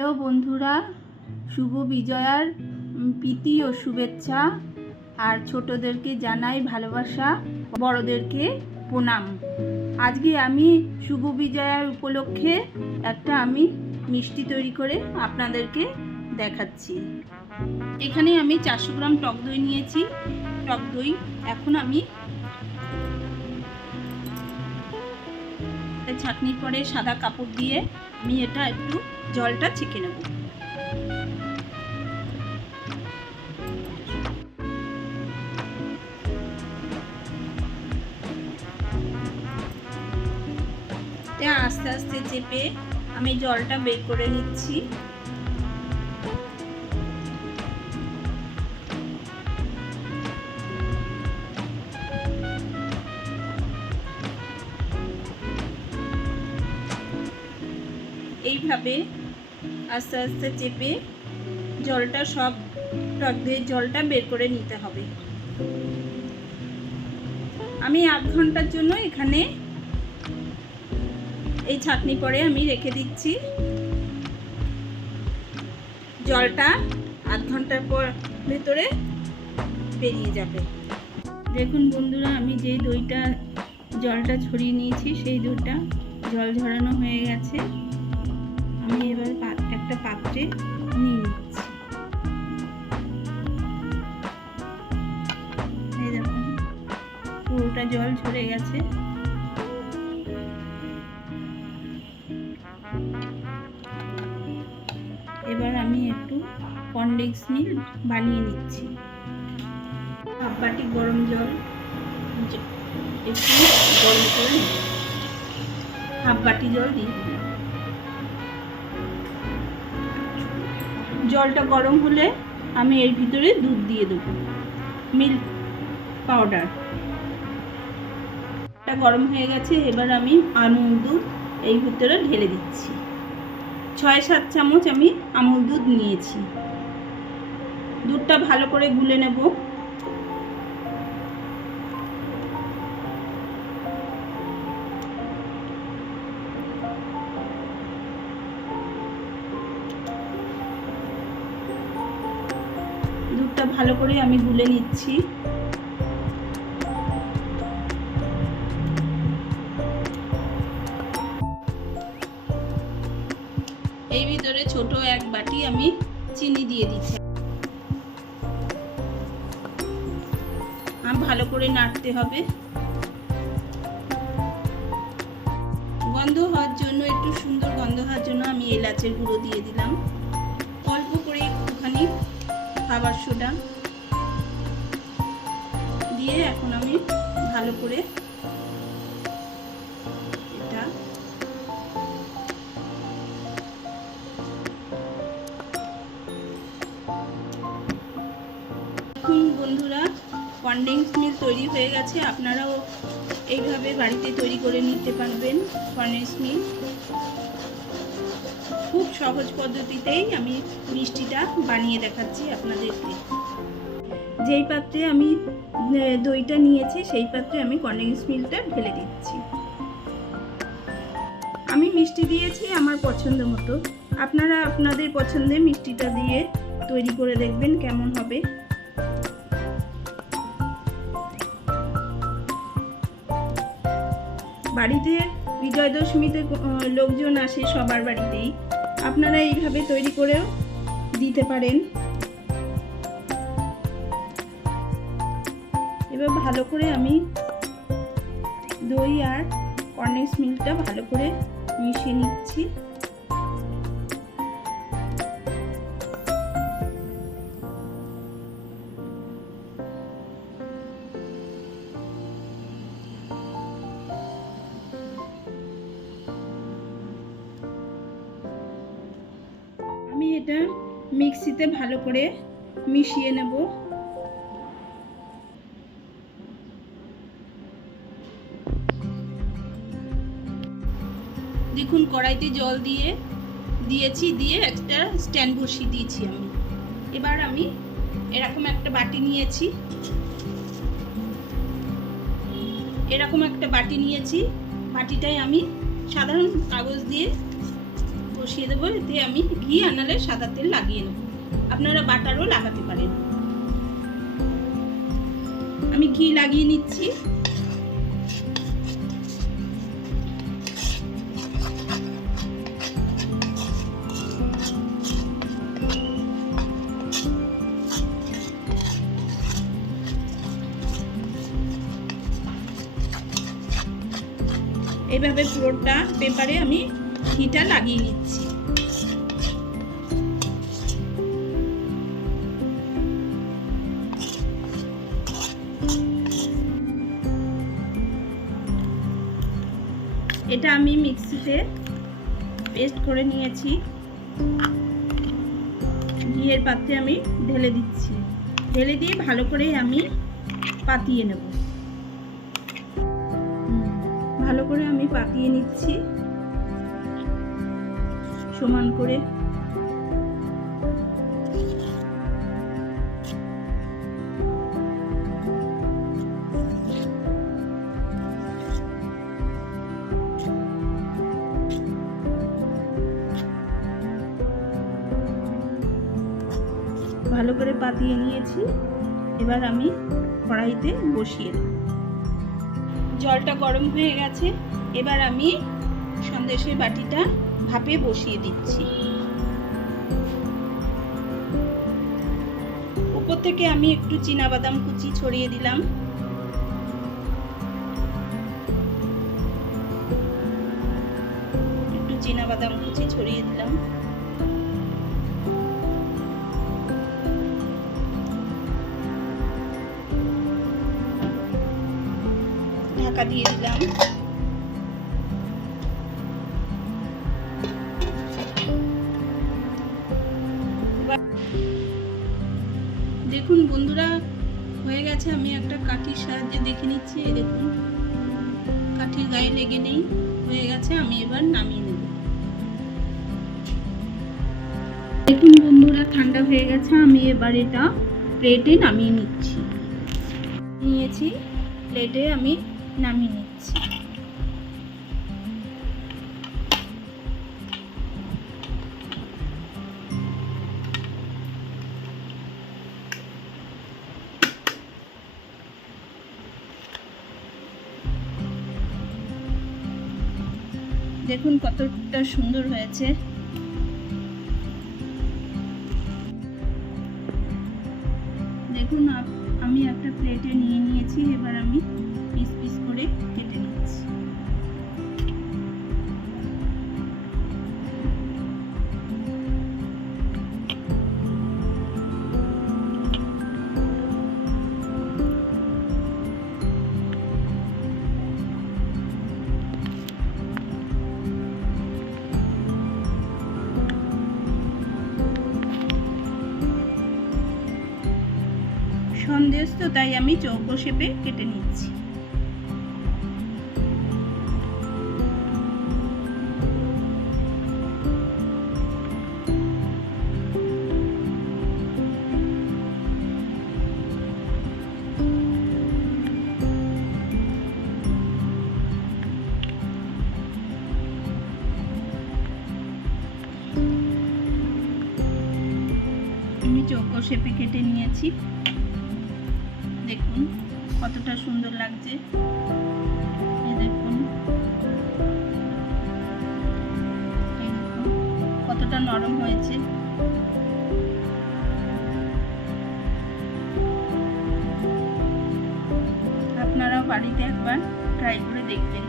Hello বন্ধুরা, শুভ বিজয়ার প্রীতি ও শুভেচ্ছা। আর ছোটদেরকে জানাই ভালোবাসা, বড়দেরকে প্রণাম। আজকে আমি শুভ বিজয়ার উপলক্ষে আমি মিষ্টি তৈরি করে আপনাদেরকে দেখাচ্ছি। এখানে আমি 400 গ্রাম টক দই নিয়েছি। টক দই এখন আমি ছাঁকনির পরে সাদা কাপড় দিয়ে আমি এটা একটু জলটা ছেঁকে নেব। আস্তে আস্তে চেপে আমি জলটা বের করে নিচ্ছি। এইভাবে আস্তে আস্তে চেপে জলটা সব টক দইয়ের জলটা বের করে নিতে হবে। আমি আধ ঘন্টার জন্য এখানে এই ছাঁকনি পরে আমি রেখে দিচ্ছি। জলটা আধ ঘন্টার পর ভেতরে বেরিয়ে যাবে। দেখুন বন্ধুরা, আমি যে দইটা জলটা ছড়িয়ে নিয়েছি সেই দইটা জল ঝরানো হয়ে গেছে। আমি এবার একটা পাত্রে নিয়ে নিচ্ছি। এই দেখুন পুরোটা জল ঝরে গেছে। এবার আমি একটু কনডেন্স মিল্ক বানিয়ে নিচ্ছি। হাফ বাটি গরম জল একটু গরম করে হাফ বাটি জল দিয়ে দিলাম। জলটা গরম হলে আমি এর ভিতরে দুধ দিয়ে দেবো, মিল্ক পাউডার। এটা গরম হয়ে গেছে। এবার আমি আমুল দুধ এই ভিতরে ঢেলে দিচ্ছি। 6-7 চামচ আমি আমুল দুধ নিয়েছি। দুধটা ভালো করে গুলে নেব। দুধটা ভালো করে আমি গুলে নিচ্ছি। এই ভিতরে ছোট এক বাটি আমি চিনি দিয়ে দিচ্ছি। ভালো করে নাড়তে হবে। গন্ধ হওয়ার জন্য, একটু সুন্দর গন্ধ হওয়ার জন্য আমি এলাচের গুঁড়ো দিয়ে দিলাম। অল্প করে একটুখানি খাবার সোডা দিয়ে এখন আমি ভালো করে এটা এখন বন্ধুরা কনডেন্স মিল্ক তৈরি হয়ে গেছে। আপনারাও এইভাবে বাড়িতে তৈরি করে নিতে পারবেন। কনডেন্স মিল্ক খুব সহজ পদ্ধতিতেই আমি মিষ্টিটা বানিয়ে দেখাচ্ছি আপনাদেরকে। যেই পাত্রে আমি দইটা নিয়েছি সেই পাত্রে আমি কনডেন্স মিল্কটা ঢেলে দিচ্ছি। আমি মিষ্টি দিয়েছি আমার পছন্দ মতো। আপনারা আপনাদের পছন্দে মিষ্টিটা দিয়ে তৈরি করে দেখবেন কেমন হবে। বাড়িতে বিজয় দশমীতে লোকজন আসে সবার বাড়িতেই। আপনারা এইভাবে তৈরি করেও দিতে পারেন। এবার ভালো করে আমি দই আর কনডেন্স মিল্কটা ভালো করে মিশিয়ে নিচ্ছি। আমি এটা মিক্সিতে ভালো করে মিশিয়ে নেব। দেখুন কড়াইতে জল দিয়েছি, দিয়ে একটা স্ট্যান্ড বসিয়ে দিয়েছি আমি। এবার আমি এরকম একটা বাটি নিয়েছি। বাটিটায় আমি সাধারণ কাগজ দিয়ে বসিয়ে দেবো। এতে আমি ঘি আনালে সাদা তেল লাগিয়ে নেব, আপনারা বাটারও লাগাতে পারেন। আমি ঘি লাগিয়ে নিচ্ছি। এইভাবে পুরোটা পেপারে আমি ঘিটা লাগিয়ে নিচ্ছি। এটা আমি মিক্সিতে পেস্ট করে নিয়েছি। ঘিয়ের পাত্রে আমি ঢেলে দিচ্ছি। ঢেলে দিয়ে ভালো করে আমি পাতিয়ে নেব। ভালো করে আমি পাতিয়ে নিচ্ছি সমান করে। ভালো করে পাতিয়ে নিয়েছি। এবার আমি কড়াইতে বসিয়ে দেব। জলটা গরম হয়ে গেছে। এবার আমি সন্দেশের বাটিটা ভাপে বসিয়ে দিচ্ছি। উপর থেকে আমি একটু চীনাবাদাম কুচি ছড়িয়ে দিলাম। একটু চীনাবাদাম কুচি ছড়িয়ে দিলাম। ঢাকা দিয়ে দিলাম। দেখুন বন্ধুরা, হয়ে গেছে। আমি একটা কাঠির সাহায্যে দেখে নিচ্ছি। এই দেখুন, কাঠির গায়ে লেগে নেই, হয়ে গেছে। আমি এবার নামিয়ে নেব। দেখুন বন্ধুরা, ঠান্ডা হয়ে গেছে। আমি এবার এটা প্লেটে নামিয়ে নিয়েছি। প্লেটে আমি নামিয়ে নিচ্ছি। দেখুন কতটা সুন্দর হয়েছে। দেখুন আমি একটা প্লেটে নিয়ে নিয়েছি। এবার আমি পিস পিস করে কেটে নিচ্ছি। সন্দেশ তো, তাই আমি চৌকো শেপে কেটে নিচ্ছি। আমি চৌকো শেপে কেটে নিয়েছি। দেখুন কতটা সুন্দর লাগছে। এই দেখুন কতটা নরম হয়েছে। আপনারাও বাড়িতে একবার ট্রাই করে দেখবেন।